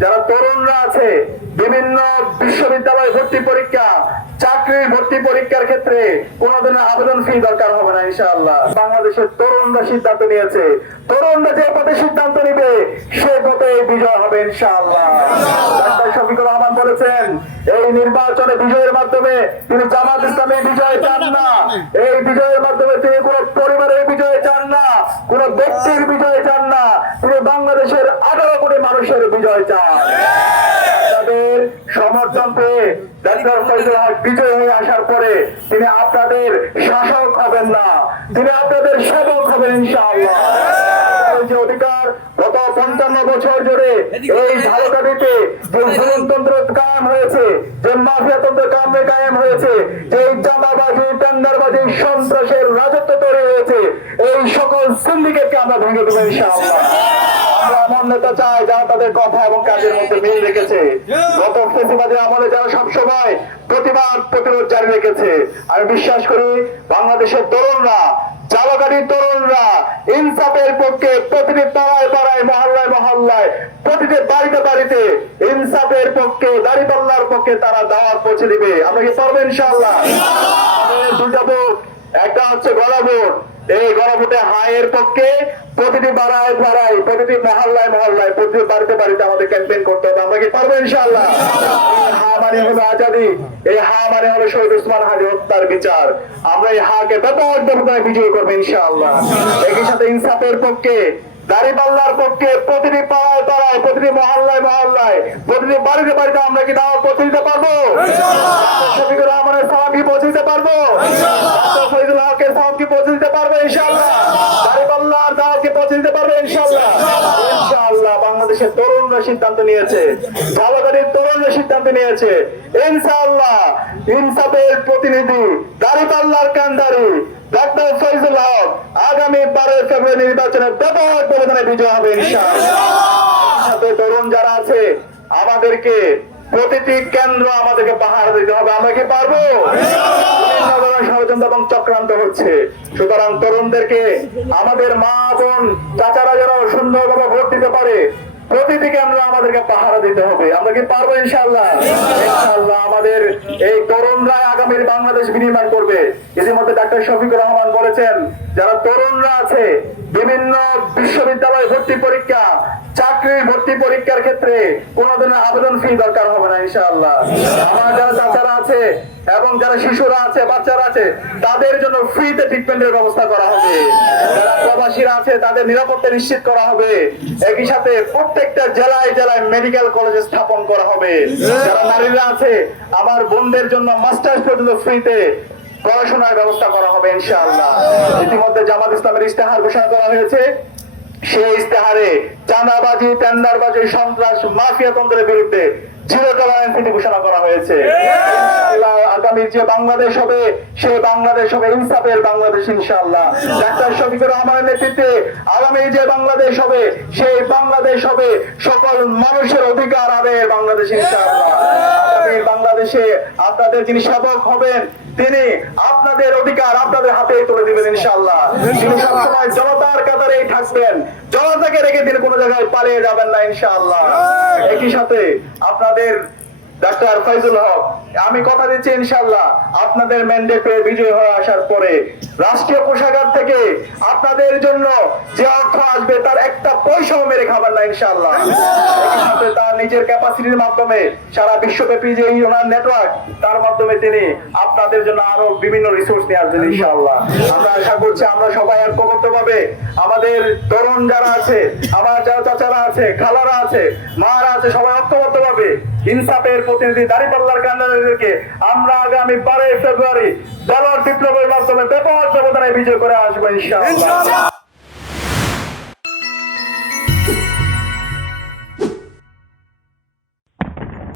যারা তরুণরা আছে বিভিন্ন বিশ্ববিদ্যালয় ভর্তি পরীক্ষা, চাকরির ভর্তি পরীক্ষার ক্ষেত্রে কোন ধরনের আবেদন ফি দরকার হবে না ইনশাআল্লাহ। বাংলাদেশের তরুণরা সিদ্ধান্ত নিয়েছে, তরুণরা যে পথে সিদ্ধান্ত নিবে সে পথে বিজয় হবে ইনশাআল্লাহ। ডাক্তার শফিকুর রহমান বলেছেন, এই নির্বাচনে বিজয়ের মাধ্যমে তিনি জামাত ইসলামের বিজয় চান না, এই বিজয়ের মাধ্যমে তিনি কোন পরিবারের বিজয় চান না, কোন ব্যক্তির বিজয় চান না, তিনি বাংলাদেশের 18 কোটি মানুষের বিজয় চান। তাদের সমর্থন পেয়ে ডাক্তার ফয়জুল হক বিজয় হয়ে আসার পরে তিনি আপনাদের শাসক হবেন না, তিনি আপনাদের সেবক হবেন ইনশাআল্লাহ। যে অধিকার গত 55 বছর জুড়ে এই ঝালকাঠিতে যে জুলুমতন্ত্র কায়েম হয়েছে, যে মাফিয়াতন্ত্র কায়েম হয়েছে, যে চাঁদাবাজি, টেন্ডারবাজি, সন্ত্রাসের রাজত্ব তৈরি হয়েছে, এই সকল সিন্ডিকেটকে আমরা ভেঙে দেবো ইনশাআল্লাহ। আমরা এমন নেতা চাই যারা তাদের কথা এবং কাজের মধ্যে মিল রেখেছে। গত ফেসিবাদী আমলে যারা সবসময় প্রতিবাদ প্রতিরোধ জারি রেখেছে। আমি বিশ্বাস করি বাংলাদেশের তরুণরা, ঝালকাঠির তরুণরা ইনসাফের পক্ষে প্রতিটি পাড়ায় পাড়ায়, মহল্লায় মহল্লায়, প্রতিটি বাড়িতে বাড়িতে ইনসাফের পক্ষে, দাঁড়িপাল্লার পক্ষে তারা দাওয়াত পৌঁছে দিবে। আমরা কি পারবো ইনশাআল্লাহ? আমাদের দুটা ভোট, একটা হচ্ছে গণভোট, এই গণভোটে হায়ের পক্ষে প্রতিটি পাড়ায় পাড়ায়, প্রতিটি মহল্লায় মহল্লায়, প্রতিটি বাড়িতে বাড়িতে আমাদের ক্যাম্পেইন করতে হবে। আমরা কি পারবো ইনশাআল্লাহ? হা মানে হলো আজাদি, এই হা মানে হলো শহীদ ওসমান হাদি হত্যার বিচার। আমরা এই হাকে ব্যাপক ব্যবধানে বিজয় করবো ইনশাআল্লাহ। একই সাথে ইনসাফের পক্ষে, দাঁড়িপাল্লার পক্ষে প্রতিটি পাড়ায় পাড়ায়, প্রতিটি মহল্লায় মহল্লায়, প্রতিটি বাড়িতে বাড়িতে আমরা কি দাওয়াত পৌঁছে দিতে পারবো? শফিকুর রহমানের সালাম কি পৌঁছে দিতে পারবো? ফয়জুল হকের সালাম কি পৌঁছে দিতে পারবো ইনশাআল্লাহ? দাঁড়িপাল্লার দাওয়াত কি পৌঁছে দিতে পারবো ইনশাআল্লাহ? ইনশাআল্লাহ। বাংলাদেশের তরুণরা সিদ্ধান্ত নিয়েছে, ঝালকাঠির তরুণরা সিদ্ধান্ত নিয়েছে ইনশাআল্লাহ ইনসাফের প্রতিনিধি, দাঁড়িপাল্লার কান্ডারি ডাক্তার ফয়জুল হক আগামী 12 ফেব্রুয়ারি নির্বাচনে ব্যাপক ব্যবধানে বিজয় হবে ইনশাআল্লাহ। সাথে তরুণ যারা আছে আমাদেরকে প্রতিটি কেন্দ্র আমাদেরকে পাহারা দিতে হবে। আমরা কি পারবো? বিভিন্ন ধরনের ষড়যন্ত্র এবং চক্রান্ত হচ্ছে, সুতরাং তরুণদেরকে, আমাদের মা বোন চাচারা যেন সুন্দরভাবে ভোট দিতে পারে, প্রতিটি কেন্দ্র আমাদেরকে পাহারা দিতে হবে। আমরা কি পারবো ইনশাআল্লাহ? ইনশাআল্লাহ। আমাদের এই তরুণরা আগামীর বাংলাদেশ বিনির্মাণ করবে। ইতিমধ্যে ডাক্তার শফিকুর রহমান বলেছেন, যারা তরুণরা আছে বিভিন্ন বিশ্ববিদ্যালয় ভর্তি পরীক্ষা, চাকরির ভর্তি পরীক্ষার ক্ষেত্রে কোন ধরনের আবেদন ফি দরকার হবে না ইনশাআল্লাহ। আমার যারা চাচারা আছে এবং যারা শিশুরা আছে, বাচ্চারা আছে, তাদের জন্য ফ্রিতে ট্রিটমেন্টের ব্যবস্থা করা হবে। যারা প্রবাসীরা আছে তাদের নিরাপত্তা নিশ্চিত করা হবে। একই সাথে প্রত্যেকটা জেলায় জেলায় মেডিকেল কলেজ স্থাপন করা হবে। যারা নারীরা আছে, আমার বোনদের জন্য মাস্টার্স পর্যন্ত ফ্রিতে পড়াশোনার ব্যবস্থা করা হবে ইনশাআল্লাহ। ইতিমধ্যে জামাত ইসলামের ইস্তেহার ঘোষণা করা হয়েছে, সেই ইস্তেহারে চাঁদাবাজি, টেন্ডারবাজি, সন্ত্রাস, মাফিয়াতন্ত্রের বিরুদ্ধে জিরো টলারেন্স নীতি ঘোষণা করা হয়েছে। আগামী যে বাংলাদেশ হবে সেই বাংলাদেশ হবে ইনসাফের বাংলাদেশ ইনশাআল্লাহ। ডাক্তার শফিকুর রহমানের নেতৃত্বে আগামী যে বাংলাদেশ হবে সেই বাংলাদেশ হবে সকল মানুষের অধিকার আদায়ের বাংলাদেশ ইনশাআল্লাহ। আগামী বাংলাদেশে আপনাদের যিনি সেবক হবেন তিনি আপনাদের অধিকার আপনাদের হাতে তুলে দিবেন ইনশাআল্লাহ। তিনি সবসময় জনতার কাতারেই থাকবেন, জনতাকে রেখে তিনি কোনো জায়গায় পালিয়ে যাবেন না ইনশাআল্লাহ। একই সাথে আপনাদের ডাক্তার ফয়জুল হক, আমি কথা দিচ্ছি ইনশাআল্লাহ আপনাদের ম্যান্ডেট পেয়ে বিজয় হয়ে আসার পরে রাষ্ট্রীয় কোষাগার থেকে আপনাদের জন্য যে অর্থ আসবে তার একটা পয়সাও মেরে খাবেন না ইনশাআল্লাহ। তার নিজের ক্যাপাসিটির মাধ্যমে সারা বিশ্বব্যাপী যে ওনার নেটওয়ার্ক, তার মাধ্যমে তিনি আপনাদের জন্য আরো বিভিন্ন রিসোর্স নিয়ে আসবেন ইনশাআল্লাহ। আমরা আশা করছি আমরা সবাই ঐক্যবদ্ধভাবে আমাদের তরুণ যারা আছে, আমার যারা চাচারা আছে, খালারা আছে, মারা আছে, সবাই ঐক্যবদ্ধভাবে ইনসাফের প্রতিনিধি দাঁড়িপাল্লার কান্ডারিদেরকে আমরা আগামী 12 ফেব্রুয়ারি ব্যালট বিপ্লবের মাধ্যমে ব্যাপক ব্যবধানে বিজয় করে আসবো ইনশাআল্লাহ।